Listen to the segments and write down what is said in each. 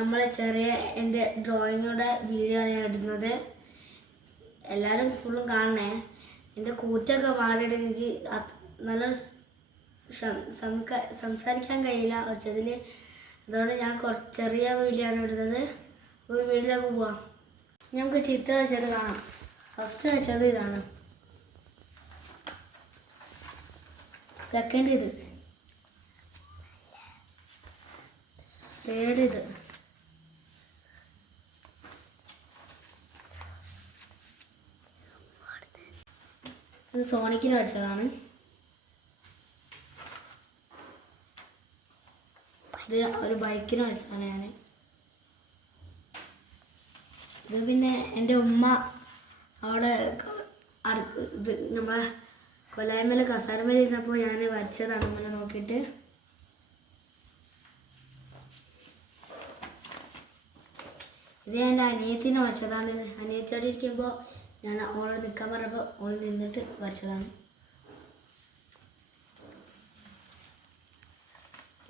നമ്മളെ ചെറിയ എന്റെ ഡ്രോയിങ്ങുടെ വീഡിയോ ആണ് ഞാൻ ഇടുന്നത്. എല്ലാവരും ഫുള്ളും കാണണേ. എന്റെ കൂറ്റൊക്കെ മാറിയിട്ട് എനിക്ക് നല്ല സംസാരിക്കാൻ കഴിയില്ല ഒച്ചതിൽ അതുകൊണ്ട് ഞാൻ കുറച്ച് ചെറിയ വീഡിയോ ആണ് ഇടുന്നത്. ഒരു വീട്ടിലേക്ക് പോവാം. നമുക്ക് ചിത്രം വെച്ചത് കാണാം. ഫസ്റ്റ് വെച്ചത് ഇതാണ്. സെക്കൻഡ് ഇത്. തേർഡ് ഇത്. ഇത് സോണിക്കിന് അടിച്ചതാണ്. ഇത് ഒരു ബൈക്കിന് അടിച്ചതാണ് ഞാൻ ഇത് പിന്നെ എന്റെ ഉമ്മ അവിടെ ഇത് നമ്മളെ കൊലായ്മല കസാരമല ഇരുന്നപ്പോൾ ഞാൻ വരച്ചതാണ് ഉമ്മനെ നോക്കിയിട്ട്. ഇത് എന്റെ അനിയത്തിനെ വരച്ചതാണ്. അനിയത്തിയോടെ ഇരിക്കുമ്പോൾ ഞാൻ ഓളെ നിൽക്കാൻ പറഞ്ഞപ്പോൾ ഓൾ നിന്നിട്ട് വരച്ചതാണ്.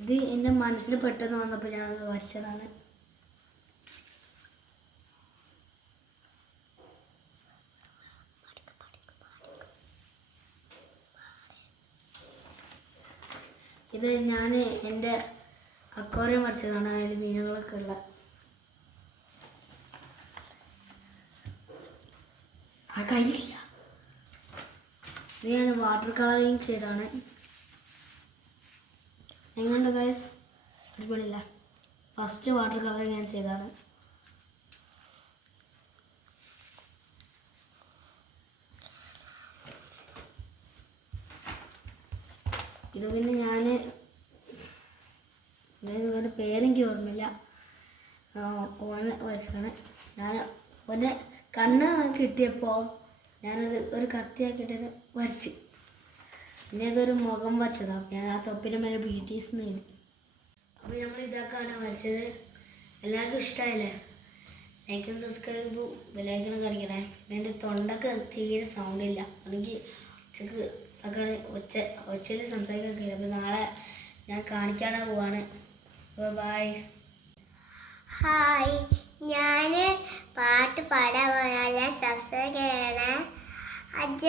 ഇത് എന്റെ മനസ്സിൽ പെട്ടെന്ന് വന്നപ്പോൾ ഞാൻ വരച്ചതാണ്. ഇത് ഞാൻ എന്റെ അക്വാറിയം വരച്ചതാണ് അതിൽ മീനുകളൊക്കെ ഉള്ള. ആ കഴിഞ്ഞില്ല ഇത് ഞാൻ വാട്ടർ കളറിങ് ചെയ്താണ് എങ്ങനെയുണ്ട് ഗൈസ് അടിപൊളിയില്ല. ഫസ്റ്റ് വാട്ടർ കളറിങ് ഞാൻ ചെയ്താണ് ഇത് പിന്നെ ഞാൻ പേരെങ്കിൽ പേരെനിക്ക് ഓർമ്മയില്ല. ഓന് വരച്ചതാണ് ഞാൻ ഓന്റെ കണ്ണ് കിട്ടിയപ്പോൾ ഞാനത് ഒരു കത്തിയാക്കിയിട്ട് വരച്ച്. പിന്നെ അതൊരു മുഖം വരച്ചതാണ് ഞാൻ ആ തൊപ്പിന് മേലെ ബി ടി എസ് അപ്പോൾ നമ്മൾ ഇതൊക്കെയാണ് വരച്ചത്. എല്ലാവർക്കും ഇഷ്ടമായില്ലേ ലൈക്കും സബ്സ്ക്രൈബ് ബെല്ലൈക്കണം കാണിക്കണേ പിന്നെ എന്റെ തൊണ്ടൊക്കെ തീരെ സൗണ്ട് ഇല്ല. അല്ലെങ്കിൽ ഉച്ചയ്ക്ക് ഒക്കെ ഒച്ച ഒച്ചയിൽ സംസാരിക്കാൻ കഴിയില്ല. അപ്പോൾ നാളെ ഞാൻ കാണിക്കാനാണ് പോവാണ്. അപ്പോൾ ബൈ ഹായ് ഞാൻ പാട്ട് പാടാൻ പോയാലേ സബ്സ്ക്രൈബ് അജ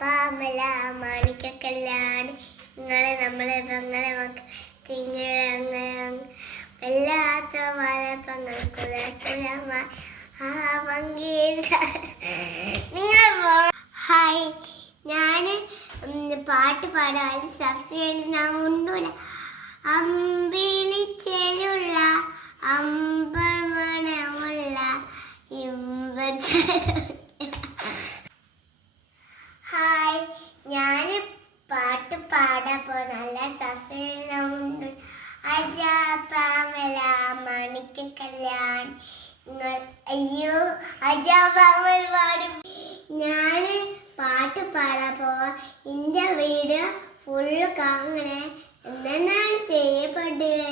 പാമല മാണിക്കല്ലാണ് നിങ്ങളെ നമ്മളെ പെങ്ങളെ തിങ്ങനെ വല്ലാത്ത ആ പങ്കീട നിങ്ങൾ ഹായ്. ഞാൻ പാട്ട് പാടാൻ സബ്സ്ക്രൈബ് ഞാൻ ഉണ്ടൂല അമ്പിളിച്ചെലുള്ള അമ്പമണമുള്ള ഇമ്പത്ത. ഹായ് ഞാൻ പാട്ട് പാടാൻ നല്ല സസ്യമുണ്ട് അജ പാമല മണിക്ക് കല്യാൺ. അയ്യോ അജ പാമൽ പാടും. ഞാൻ പാട്ട് പാടാൻ പോവാ. എന്റെ വീഡിയോ ഫുള്ള് കാണണേ എന്നാണ് ചെയ്യപ്പെടുക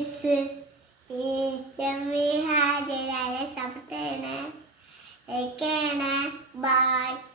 is Jimmy had it and it's up to it. It can buy.